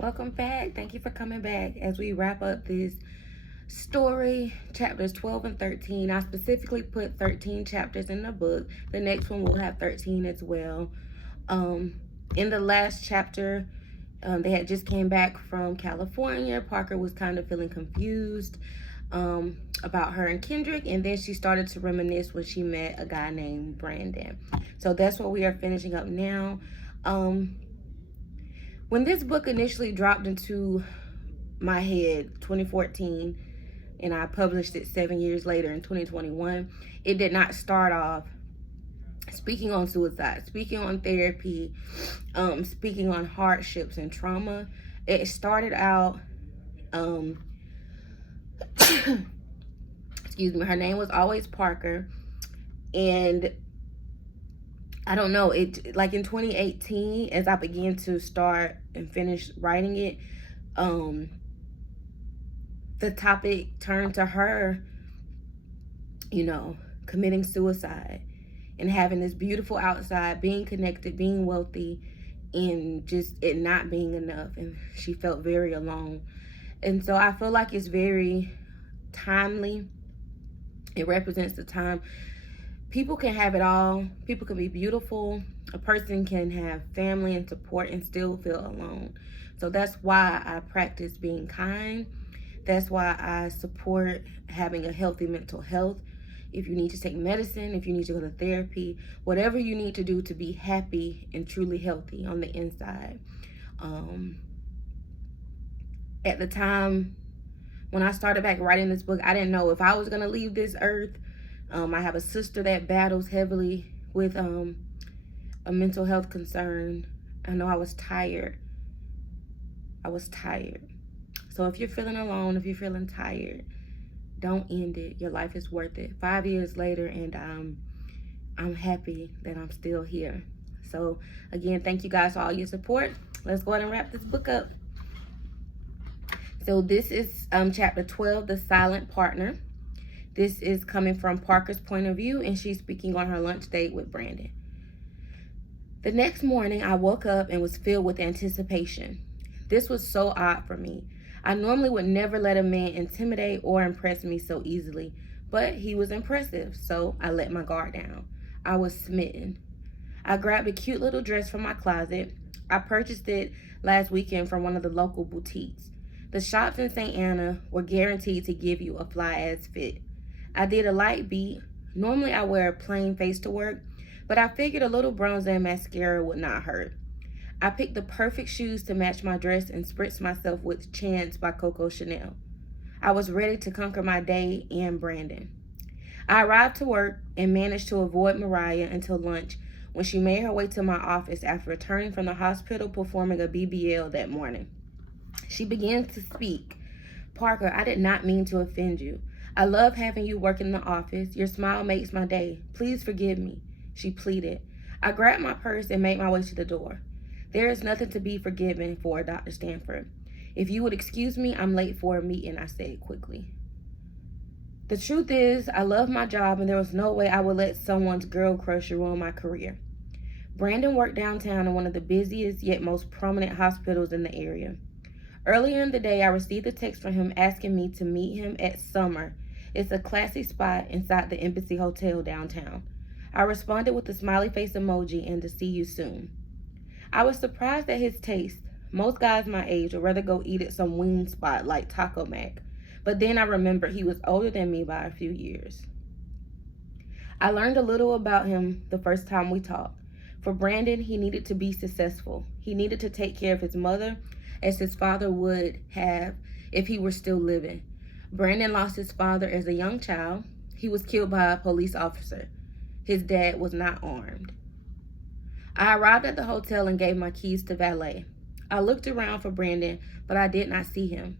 Welcome back. Thank you for coming back as we wrap up this story, chapters 12 and 13. I specifically put 13 chapters in the book. The next one will have 13 as well. In the last chapter, they had just came back from California. Parker was kind of feeling confused about her and Kendrick, and then she started to reminisce when she met a guy named Branden. So that's what we are finishing up now. When this book initially dropped into my head, 2014, and I published it 7 years later in 2021, it did not start off speaking on suicide, speaking on therapy, speaking on hardships and trauma. It started out, excuse me, her name was always Parker, and I don't know, it like in 2018, as I began to start and finish writing it, the topic turned to her, committing suicide and having this beautiful outside, being connected, being wealthy, and just it not being enough. And she felt very alone. And so I feel like it's very timely. It represents the time. People can have it all. People can be beautiful. A person can have family and support and still feel alone. So that's why I practice being kind. That's why I support having a healthy mental health. If you need to take medicine, if you need to go to therapy, whatever you need to do to be happy and truly healthy on the inside. At the time when I started back writing this book, I didn't know if I was going to leave this earth. I have a sister that battles heavily with a mental health concern. I know I was tired. So if you're feeling alone, if you're feeling tired, don't end it. Your life is worth it. 5 years later, and I'm happy that I'm still here. So again, thank you guys for all your support. Let's go ahead and wrap this book up. So this is chapter 12, The Silent Partner. This is coming from Parker's point of view, and she's speaking on her lunch date with Branden. The next morning, I woke up and was filled with anticipation. This was so odd for me. I normally would never let a man intimidate or impress me so easily, but he was impressive, so I let my guard down. I was smitten. I grabbed a cute little dress from my closet. I purchased it last weekend from one of the local boutiques. The shops in St. Anna were guaranteed to give you a fly-ass fit. I did a light beat. Normally I wear a plain face to work, but I figured a little bronzer and mascara would not hurt. I picked the perfect shoes to match my dress and spritzed myself with Chance by Coco Chanel. I was ready to conquer my day and Branden. I arrived to work and managed to avoid Mariah until lunch when she made her way to my office after returning from the hospital performing a BBL that morning. She began to speak. "Parker, I did not mean to offend you. I love having you work in the office. Your smile makes my day. Please forgive me," she pleaded. I grabbed my purse and made my way to the door. "There is nothing to be forgiven for, Dr. Stanford. If you would excuse me, I'm late for a meeting," I said quickly. The truth is, I love my job and there was no way I would let someone's girl crush ruin my career. Branden worked downtown in one of the busiest yet most prominent hospitals in the area. Earlier in the day, I received a text from him asking me to meet him at Summer. It's a classy spot inside the Embassy Hotel downtown. I responded with a smiley face emoji and to see you soon. I was surprised at his taste. Most guys my age would rather go eat at some wing spot like Taco Mac. But then I remembered he was older than me by a few years. I learned a little about him the first time we talked. For Branden, he needed to be successful. He needed to take care of his mother as his father would have if he were still living. Branden lost his father as a young child. He was killed by a police officer. His dad was not armed. I arrived at the hotel and gave my keys to valet. I looked around for Branden, but I did not see him.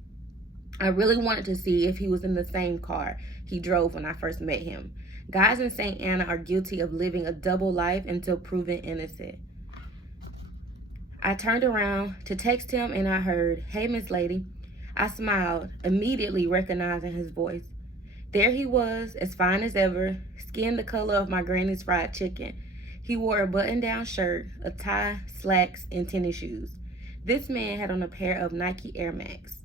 I really wanted to see if he was in the same car he drove when I first met him. Guys in St. Anna are guilty of living a double life until proven innocent. I turned around to text him and I heard, "Hey, Miss Lady." I smiled, immediately recognizing his voice. There he was, as fine as ever, skin the color of my granny's fried chicken. He wore a button-down shirt, a tie, slacks, and tennis shoes. This man had on a pair of Nike Air Max.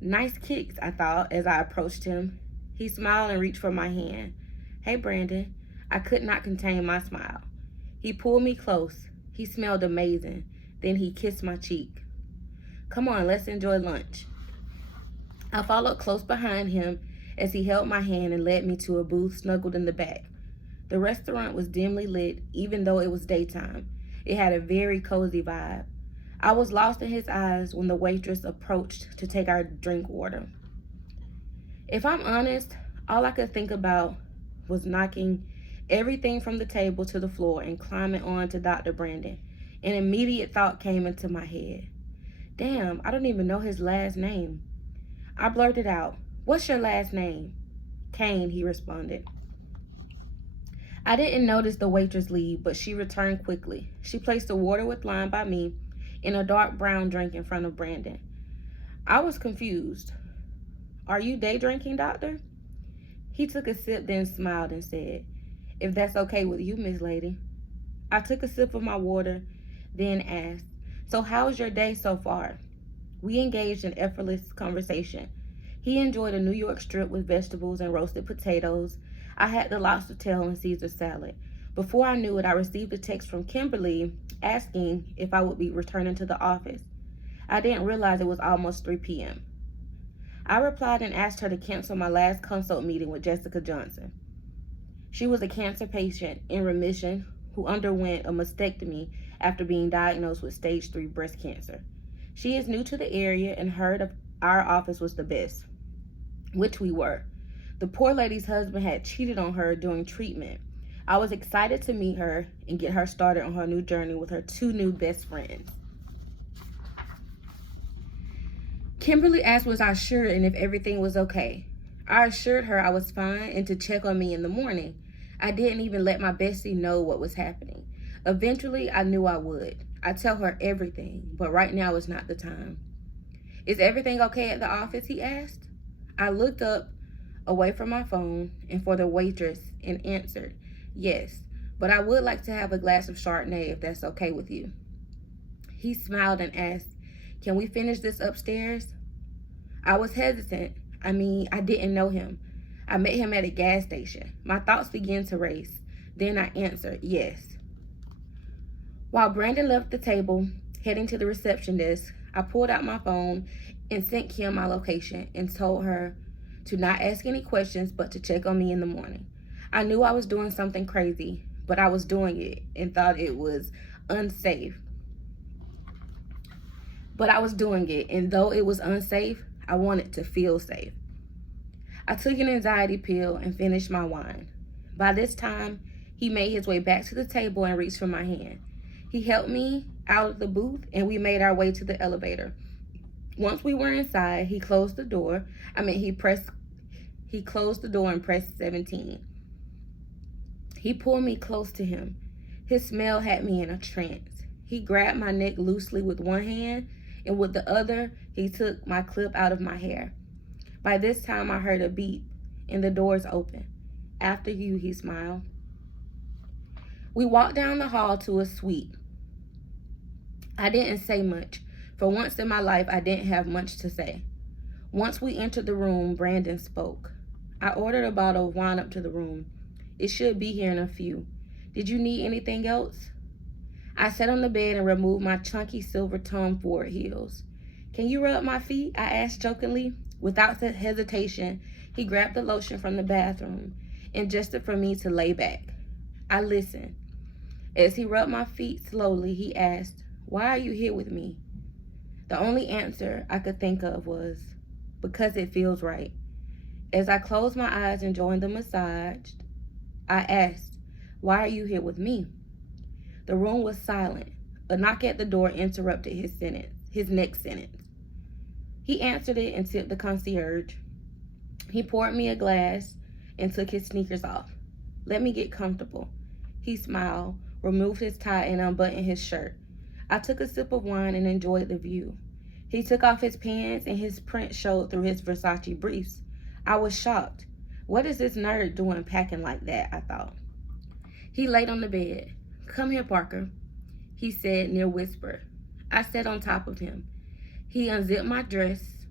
Nice kicks, I thought as I approached him. He smiled and reached for my hand. Hey, Branden. I could not contain my smile. He pulled me close. He smelled amazing. Then he kissed my cheek. Come on, let's enjoy lunch. I followed close behind him as he held my hand and led me to a booth snuggled in the back. The restaurant was dimly lit, even though it was daytime. It had a very cozy vibe. I was lost in his eyes when the waitress approached to take our drink order. If I'm honest, all I could think about was knocking everything from the table to the floor and climbing on to Dr. Branden. An immediate thought came into my head. Damn, I don't even know his last name. I blurted out, "What's your last name?" Cain, he responded. I didn't notice the waitress leave, but she returned quickly. She placed a water with lime by me and a dark brown drink in front of Branden. I was confused. Are you day drinking, doctor? He took a sip, then smiled and said, If that's okay with you, Miss Lady. I took a sip of my water, then asked, So how's your day so far? We engaged in effortless conversation. He enjoyed a New York strip with vegetables and roasted potatoes. I had the lobster tail and Caesar salad. Before I knew it, I received a text from Kimberly asking if I would be returning to the office. I didn't realize it was almost 3 p.m. I replied and asked her to cancel my last consult meeting with Jessica Johnson. She was a cancer patient in remission who underwent a mastectomy after being diagnosed with stage 3 breast cancer. She is new to the area and heard of our office was the best, which we were. The poor lady's husband had cheated on her during treatment. I was excited to meet her and get her started on her new journey with her 2 new best friends. Kimberly asked was I sure and if everything was okay. I assured her I was fine and to check on me in the morning. I didn't even let my bestie know what was happening. Eventually, I knew I would. I tell her everything, but right now is not the time. Is everything okay at the office, he asked. I looked up away from my phone and for the waitress and answered, Yes, but I would like to have a glass of Chardonnay if that's okay with you. He smiled and asked, Can we finish this upstairs? I was hesitant. I didn't know him. I met him at a gas station. My thoughts began to race. Then I answered, Yes. While Branden left the table, heading to the reception desk, I pulled out my phone and sent Kim my location and told her to not ask any questions but to check on me in the morning. I knew I was doing something crazy, but I was doing it and thought it was unsafe. But I was doing it, and though it was unsafe, I wanted to feel safe. I took an anxiety pill and finished my wine. By this time, he made his way back to the table and reached for my hand. He helped me out of the booth, and we made our way to the elevator. Once we were inside, he closed the door. He closed the door and pressed 17. He pulled me close to him. His smell had me in a trance. He grabbed my neck loosely with one hand, and with the other, he took my clip out of my hair. By this time, I heard a beep, and the doors opened. After you, he smiled. We walked down the hall to a suite. I didn't say much. For once in my life, I didn't have much to say. Once we entered the room, Branden spoke. I ordered a bottle of wine up to the room. It should be here in a few. Did you need anything else? I sat on the bed and removed my chunky silver Tom Ford heels. Can you rub my feet? I asked jokingly. Without hesitation, he grabbed the lotion from the bathroom and gestured for me to lay back. I listened. As he rubbed my feet slowly, he asked, Why are you here with me? The only answer I could think of was, Because it feels right. As I closed my eyes and joined the massage, I asked, Why are you here with me? The room was silent. A knock at the door interrupted his next sentence. He answered it and tipped the concierge. He poured me a glass and took his sneakers off. Let me get comfortable. He smiled, removed his tie, and unbuttoned his shirt. I took a sip of wine and enjoyed the view. He took off his pants and his print showed through his Versace briefs. I was shocked. What is this nerd doing packing like that, I thought. He laid on the bed. Come here, Parker, he said near whisper. I sat on top of him. He unzipped my dress.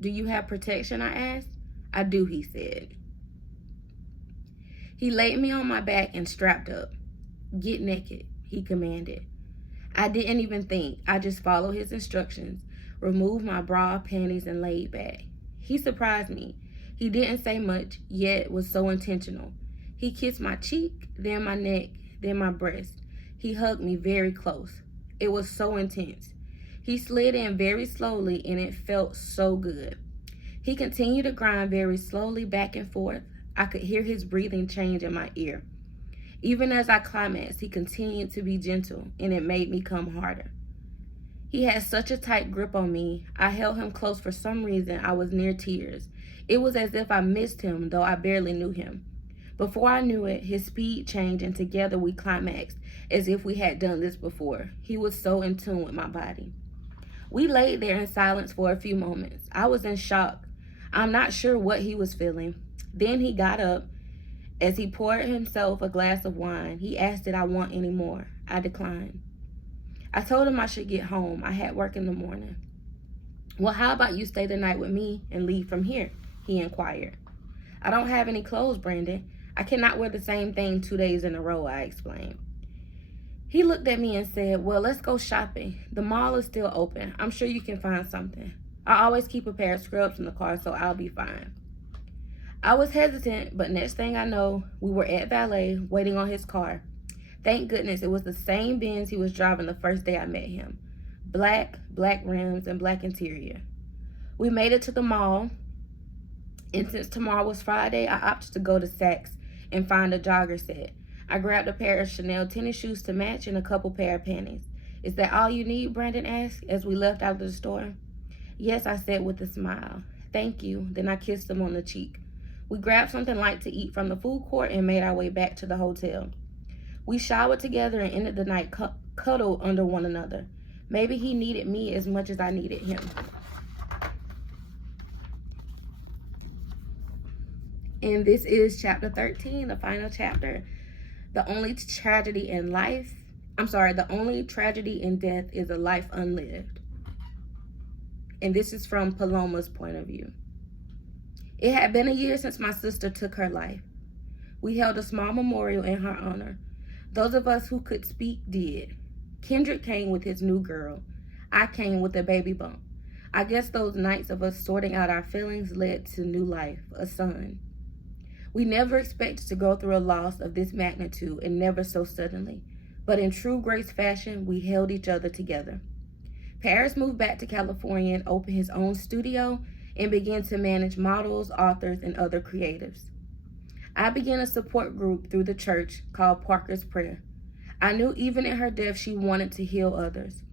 "Do you have protection?" I asked. "I do," he said. He laid me on my back and strapped up. "Get naked," he commanded. I didn't even think. I just followed his instructions, removed my bra, panties, and laid back. He surprised me. He didn't say much, yet was so intentional. He kissed my cheek, then my neck, then my breast. He hugged me very close. It was so intense. He slid in very slowly, and it felt so good. He continued to grind very slowly back and forth. I could hear his breathing change in my ear. Even as I climaxed, he continued to be gentle, and it made me come harder. He had such a tight grip on me. I held him close for some reason. I was near tears. It was as if I missed him, though I barely knew him. Before I knew it, his speed changed, and together we climaxed, as if we had done this before. He was so in tune with my body. We laid there in silence for a few moments. I was in shock. I'm not sure what he was feeling. Then he got up. As he poured himself a glass of wine, he asked did I want any more. I declined. I told him I should get home. I had work in the morning. "Well, how about you stay the night with me and leave from here?" he inquired. "I don't have any clothes, Branden. I cannot wear the same thing 2 days in a row," I explained. He looked at me and said, "Well, let's go shopping. The mall is still open. I'm sure you can find something. I always keep a pair of scrubs in the car, so I'll be fine." I was hesitant, but next thing I know, we were at valet, waiting on his car. Thank goodness it was the same Benz he was driving the first day I met him. Black rims, and black interior. We made it to the mall, and since tomorrow was Friday, I opted to go to Saks and find a jogger set. I grabbed a pair of Chanel tennis shoes to match and a couple pair of panties. "Is that all you need?" Branden asked as we left out of the store. "Yes," I said with a smile. "Thank you." Then I kissed him on the cheek. We grabbed something light to eat from the food court and made our way back to the hotel. We showered together and ended the night cuddled under one another. Maybe he needed me as much as I needed him. And this is chapter 13, the final chapter. The only tragedy in death is a life unlived. And this is from Paloma's point of view. It had been a year since my sister took her life. We held a small memorial in her honor. Those of us who could speak did. Kendrick came with his new girl. I came with a baby bump. I guess those nights of us sorting out our feelings led to new life, a son. We never expected to go through a loss of this magnitude, and never so suddenly. But in true Grace fashion, we held each other together. Paris moved back to California and opened his own studio and began to manage models, authors, and other creatives. I began a support group through the church called Parker's Prayer. I knew even in her death she wanted to heal others.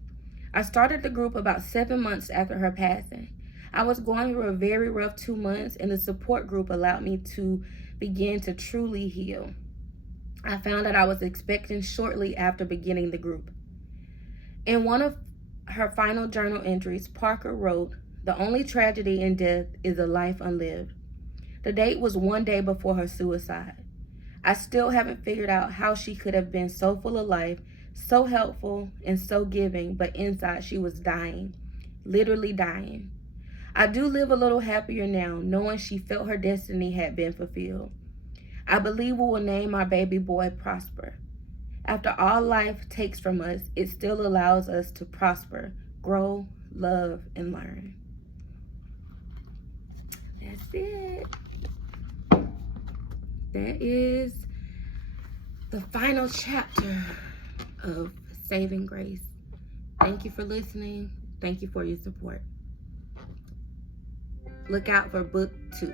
I started the group about 7 months after her passing. I was going through a very rough 2 months, and the support group allowed me to begin to truly heal. I found that I was expecting shortly after beginning the group. In one of her final journal entries, Parker wrote, "The only tragedy in death is a life unlived." The date was 1 day before her suicide. I still haven't figured out how she could have been so full of life, so helpful, and so giving, but inside she was dying, literally dying. I do live a little happier now, knowing she felt her destiny had been fulfilled. I believe we will name our baby boy Prosper. After all life takes from us, it still allows us to prosper, grow, love, and learn. That's it. That is the final chapter of Saving Grace. Thank you for listening. Thank you for your support. Look out for book 2.